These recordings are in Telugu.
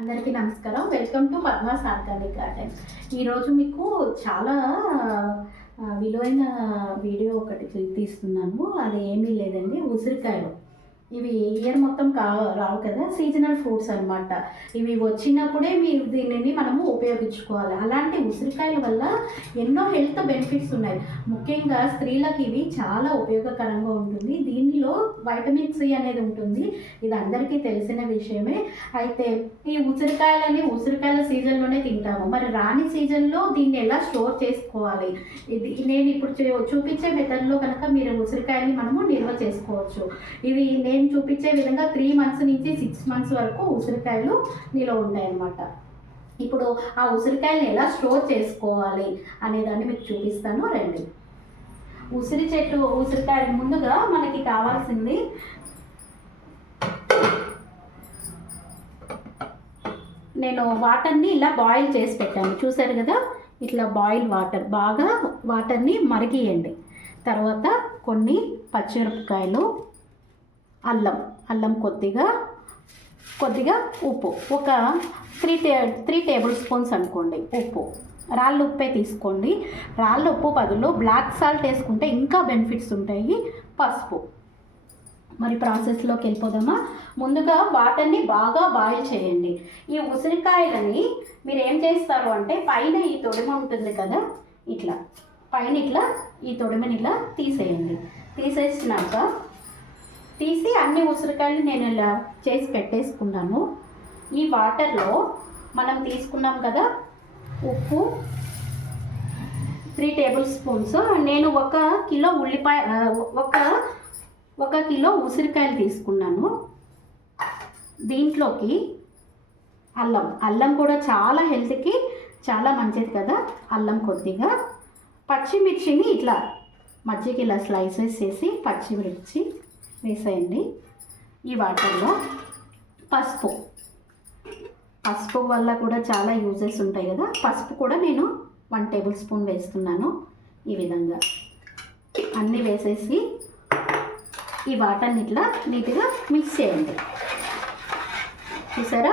అందరికీ నమస్కారం. Welcome to Padma's organic garden. ఈరోజు మీకు చాలా విలువైన వీడియో ఒకటి తీస్తున్నాను. అది ఏమీ లేదండి, ఉసిరికాయలు. ఇవి ఇయర్ మొత్తం రావు కదా, సీజనల్ ఫ్రూట్స్ అనమాట. ఇవి వచ్చినప్పుడే మీరు దీనిని మనము ఉపయోగించుకోవాలి. అలాంటి ఉసిరికాయల వల్ల ఎన్నో హెల్త్ బెనిఫిట్స్ ఉన్నాయి. ముఖ్యంగా స్త్రీలకు ఇవి చాలా ఉపయోగకరంగా ఉంటుంది. దీనిలో వైటమిన్ సి అనేది ఉంటుంది. ఇది అందరికీ తెలిసిన విషయమే. అయితే ఈ ఉసిరికాయల సీజన్లోనే తింటాము. మరి రాని సీజన్లో దీన్ని ఎలా స్టోర్ చేసుకోవాలి, ఇది నేను ఇప్పుడు చూపించే మెథడ్లో కనుక మీరు ఉసిరికాయని మనము నిల్వ చేసుకోవచ్చు. ఇది నేను చూపించే విధంగా 3 months నుంచి 6 months వరకు ఉసిరికాయలు నిల్వ ఉంటాయన్నమాట. ఇప్పుడు ఆ ఉసిరికాయలను ఎలా స్టోర్ చేసుకోవాలి అనేదాన్ని మీకు చూపిస్తాను, రండి. ఉసిరికాయ ముందుగా మనకి కావాల్సింది నేను వాటర్ని ఇలా బాయిల్ చేసి పెట్టాను, చూసారు కదా. ఇట్లా బాయిల్ వాటర్, బాగా వాటర్ని మరిగియండి. తర్వాత కొన్ని పచ్చిమిరపకాయలు, అల్లం కొద్దిగా ఉప్పు, ఒక 3 tablespoons అనుకోండి. ఉప్పు, రాళ్ళ ఉప్పే తీసుకోండి. రాళ్ళ ఉప్పు బదులు బ్లాక్ సాల్ట్ వేసుకుంటే ఇంకా బెనిఫిట్స్ ఉంటాయి. పసుపు. మరి ప్రాసెస్లోకి వెళ్ళిపోదామా. ముందుగా వాటర్ని బాగా బాయిల్ చేయండి. ఈ ఉసిరికాయలని మీరు ఏం చేస్తారు అంటే, పైన ఈ తొడిమ ఉంటుంది కదా, ఇట్లా పైన ఇట్లా ఈ తొడిమని ఇలా తీసేయండి. తీసి అన్ని ఉసిరికాయలు నేను ఇలా చేసి పెట్టేసుకున్నాను. ఈ వాటర్లో మనం తీసుకున్నాం కదా ఉప్పు, 3 tablespoons. నేను 1 కిలో ఒక కిలో ఉసిరికాయలు తీసుకున్నాను. దీంట్లోకి అల్లం కూడా చాలా హెల్త్కి చాలా మంచిది కదా. అల్లం కొద్దిగా, పచ్చిమిర్చిని ఇట్లా మధ్యకి ఇలా స్లైసెస్ చేసి పచ్చిమిర్చి వేసేయండి. ఈ వాటర్లో పసుపు వల్ల కూడా చాలా యూజెస్ ఉంటాయి కదా. పసుపు కూడా నేను 1 tablespoon వేస్తున్నాను. ఈ విధంగా అన్నీ వేసేసి ఈ వాటర్ని ఇట్లా నీట్గా మిక్స్ చేయండి. చూసారా,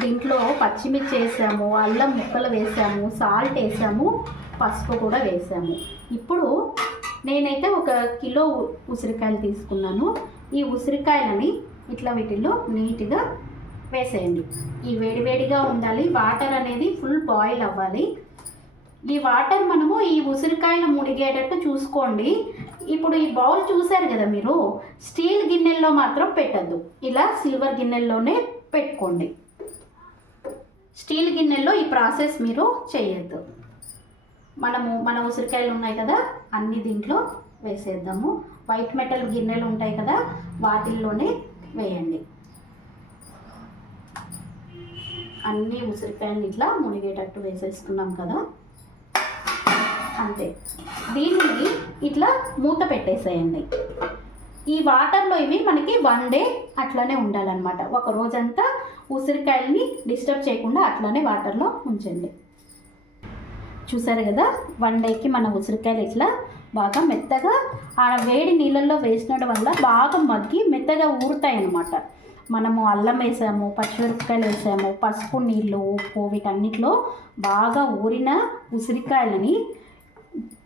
దీంట్లో పచ్చిమిర్చి వేసాము, అల్లం ముక్కలు వేసాము, సాల్ట్ వేసాము, పసుపు కూడా వేసాము. ఇప్పుడు నేనైతే 1 కిలో ఉసిరికాయలు తీసుకున్నాను. ఈ ఉసిరికాయలని ఇట్లా వీటిల్లో నీట్గా వేసేయండి. ఈ వేడివేడిగా ఉండాలి. వాటర్ అనేది ఫుల్ బాయిల్ అవ్వాలి. ఈ వాటర్ మనము ఈ ఉసిరికాయలు మునిగేటట్టు చూసుకోండి. ఇప్పుడు ఈ బౌల్ చూసారు కదా మీరు, స్టీల్ గిన్నెల్లో మాత్రం పెట్టద్దు, ఇలా సిల్వర్ గిన్నెల్లోనే పెట్టుకోండి. స్టీల్ గిన్నెల్లో ఈ ప్రాసెస్ మీరు చేయొద్దు. మన ఉసిరికాయలు ఉన్నాయి కదా, అన్ని దీంట్లో వేసేద్దాము. వైట్ మెటల్ గిన్నెలు ఉంటాయి కదా, వాటిల్లోనే వేయండి. అన్ని ఉసిరికాయలు ఇట్లా మునిగేటట్టు వేసేసుకున్నాం కదా, అంతే. దీన్ని ఇట్లా మూత పెట్టేసేయండి. ఈ వాటర్లో ఇవి మనకి 1 day అట్లానే ఉండాలన్నమాట. ఒక రోజంతా ఉసిరికాయలని డిస్టర్బ్ చేయకుండా అట్లానే వాటర్లో ఉంచండి. చూసారు కదా, 1 dayకి మన ఉసిరికాయలు ఇట్లా బాగా మెత్తగా ఆ వేడి నీళ్ళల్లో వేసినడం వల్ల బాగా మగ్గి మెత్తగా ఊరుతాయి అన్నమాట. మనము అల్లం వేసాము, పచ్చిమిరపకాయలు వేసాము, పసుపు, నీళ్ళు, ఉప్పు, వీటన్నిటిలో బాగా ఊరిన ఉసిరికాయలని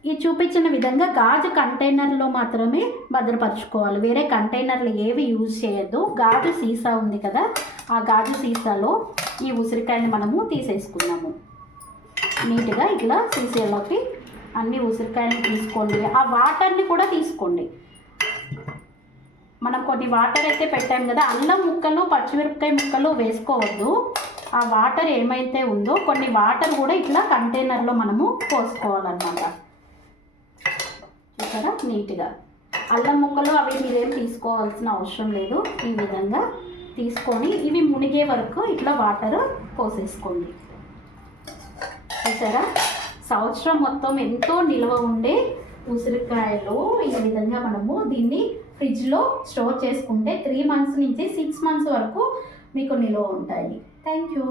ఈ చూపించిన విధంగా గాజు కంటైనర్లో మాత్రమే భద్రపరచుకోవాలి. వేరే కంటైనర్లు ఏవి యూజ్ చేయొద్దు. గాజు సీసా ఉంది కదా, ఆ గాజు సీసాలో ఈ ఉసిరికాయని మనము తీసేసుకున్నాము. నీట్గా ఇట్లా సీసాలోకి అన్ని ఉసిరికాయలు తీసుకోండి. ఆ వాటర్ని కూడా తీసుకోండి. మనం కొన్ని వాటర్ అయితే పెట్టాం కదా, అల్లం ముక్కలు, పచ్చిమిరపకాయ ముక్కలు వేసుకోవద్దు. ఆ వాటర్ ఏమైతే ఉందో కొన్ని వాటర్ కూడా ఇట్లా కంటైనర్లో మనము పోసుకోవాలన్నమాట. చూసారా, నీట్గా అల్లం ముక్కలు అవి మీరేం తీసుకోవాల్సిన అవసరం లేదు. ఈ విధంగా తీసుకొని ఇవి మునిగే వరకు ఇట్లా వాటర్ పోసేసుకోండి. చూసారా, సంవత్సరం మొత్తం ఎంతో నిల్వ ఉండే ఉసిరికాయలు ఈ విధంగా మనము దీన్ని ఫ్రిడ్జ్లో స్టోర్ చేసుకుంటే 3 months నుంచి 6 months వరకు మీకు నిల్వ ఉంటాయి. Thank you.